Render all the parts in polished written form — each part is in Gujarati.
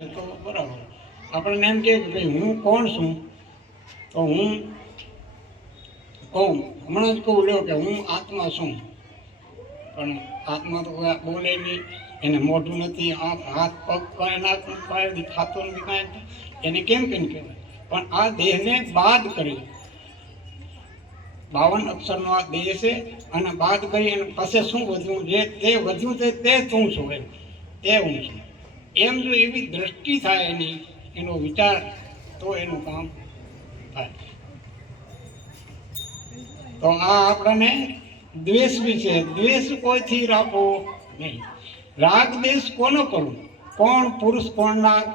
તો બરાબર આપણને એમ કે ભાઈ હું કોણ છું, તો હું કહું હમણાં જ કહું લ્યો કે હું આત્મા છું, પણ આત્મા તો કોઈ બોલે નહીં, એને મોઢું નથી, હાથ પગ કાંઈ નાખું કાંઈ ખાતો નથી, કાંઈ એને કેમ કહેવાય? પણ આ દેહને બાદ કરી 52 અક્ષરનો આ દેહ છે, અને બાદ કરી અને પછી શું વધ્યું? જે તે વધ્યું તે તું છું, એમ તે હું છું. એમ જો એવી દ્રષ્ટિ થાય એનો વિચાર, તો એનું કામ થાય. તો આ આપણને દ્વેષ વિશે, દ્વેષ કોઈથી રાખવો નહીં. રાગ દ્વેષ કોનો કરવું? કોણ પુરુષ કોણ નાગ?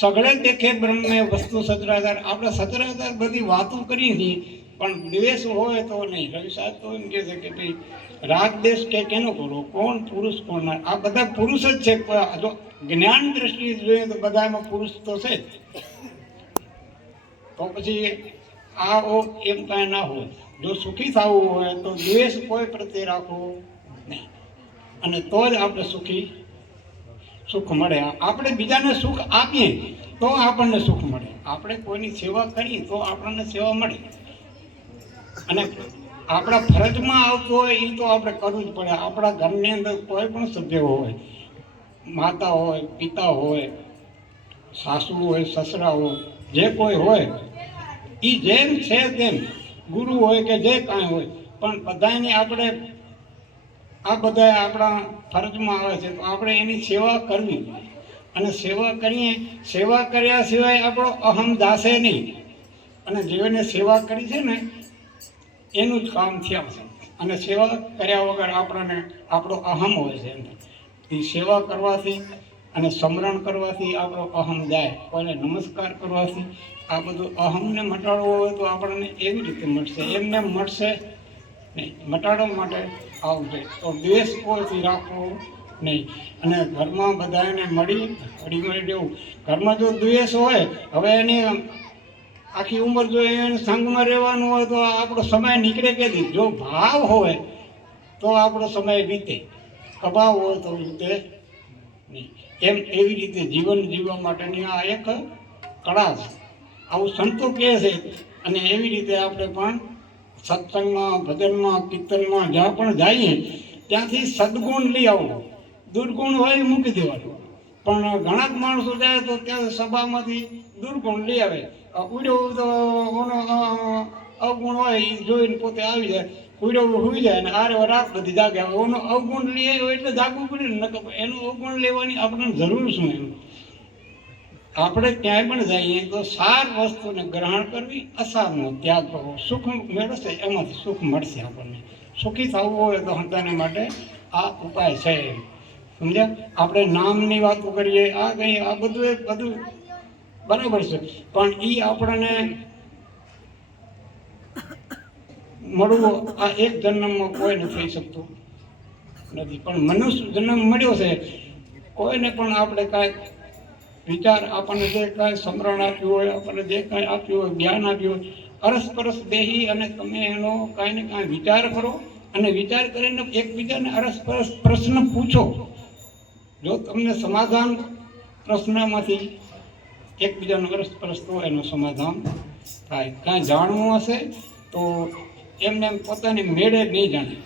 સગળે દેખે બ્રહ્મે વસ્તુ સચરાચર. આપણે સચરાચર બધી વાતો કરી હતી, પણ દ્વેષ હોય તો નહીં. રવિ સાહેબ તો એમ કહે છે કે ભાઈ રાગ દ્વેષ કેનો કરો? કોણ પુરુષ કોણ નાગ? આ બધા પુરુષ જ છે. જો જ્ઞાન દ્રષ્ટિ જોઈએ તો બધામાં પુરુષ તો છે જ. તો પછી આ એમ કાંઈ ના હોય. જો સુખી થવું હોય તો દ્વેષ કોઈ પ્રત્યે રાખવો નહીં, અને તો જ આપણે સુખ મળે. આપણે બીજાને સુખ આપીએ તો આપણને સુખ મળે. આપણે કોઈની સેવા કરીએ તો આપણને સેવા મળે. અને આપણા ફરજમાં આવતું હોય એ તો આપણે કરવું જ પડે. આપણા ઘરની અંદર કોઈ પણ સભ્ય હોય, માતા હોય, પિતા હોય, સાસુ હોય, સસરા હોય, જે કોઈ હોય, એ જેમ છે તેમ, ગુરુ હોય કે જે કાંઈ હોય, પણ બધાની આપણે આ બધા આપણા ફરજમાં આવે છે, તો આપણે એની સેવા કરવી. અને સેવા કરીએ, સેવા કર્યા સિવાય આપણો અહમ જાશે નહીં. અને જેને સેવા કરી છે ને એનું જ કામ થયા છે. અને સેવા કર્યા વગર આપણો અહમ હોય છે. એ સેવા કરવાથી અને સ્મરણ કરવાથી આપણો અહમ જાય. કોઈને નમસ્કાર કરવાથી આ બધું અહમને મટાડવો હોય તો આપણને એવી રીતે મળશે, એમને મળશે નહીં. મટાડવા માટે આવું છે. તો દ્વેષ કોઈથી રાખવો નહીં. અને ઘરમાં બધાને મળી દેવું. ઘરમાં જો દ્વેષ હોય, હવે એની આખી ઉંમર જો એને સંગમાં રહેવાનું હોય તો આપણો સમય નીકળે કેથી? જો ભાવ હોય તો આપણો સમય વીતે, અભાવ હોય તો વીતે નહીં. એમ એવી રીતે જીવન જીવવા માટેની આ એક કળા છે. આવું સંતો કહે છે. અને એવી રીતે આપણે પણ સત્સંગમાં, ભજનમાં, કીર્તનમાં જ્યાં પણ જઈએ ત્યાંથી સદગુણ લઈ આવવું. દુર્ગુણ હોય એ મૂકી દેવાનું. પણ ઘણા જ માણસો જાય તો ત્યાં સભામાંથી દુર્ગુણ લઈ આવે. ઉડ્યો તો અવગુણ હોય એ જોઈને પોતે આવી જાય. ઉડ્યો હોઈ જાય ને આરે રાત બધી જાગે. ઓનો અવગુણ લઈ આવ્યો એટલે જાગવું પડે ને. એનું અવગુણ લેવાની આપણને જરૂર શું? એમ આપણે ક્યાંય પણ જઈએ તો સાર વસ્તુને ગ્રહણ કરવી, અસારનો ત્યાગ કરવો. સુખ મેળવશે, એમાંથી સુખ મળશે. આપણને સુખી થવું હોય તો હંતાને માટે આ ઉપાય છે. સમજ્યા? આપણે નામની વાતો કરીએ, આ કહીએ, આ બધું બરાબર છે, પણ એ આપણને મળવું આ એક જન્મમાં કોઈને થઈ શકતું નથી. પણ મનુષ્ય જન્મ મળ્યો છે, કોઈને પણ આપણે કાંઈ વિચાર, આપણને જે કાંઈ સમરણ આપ્યું હોય, આપણને જે કાંઈ આપ્યું હોય, જ્ઞાન આપ્યું હોય, અરસપરસ બેસી અને તમે એનો કાંઈ ને કાંઈ વિચાર કરો. અને વિચાર કરીને એકબીજાને અરસપરસ પ્રશ્ન પૂછો. જો તમને સમાધાન પ્રશ્નમાંથી એકબીજાનો અરસપરસ તો એનું સમાધાન થાય. કાંઈ જાણવું હશે તો એમને પોતાની મેળે નહીં જાણે.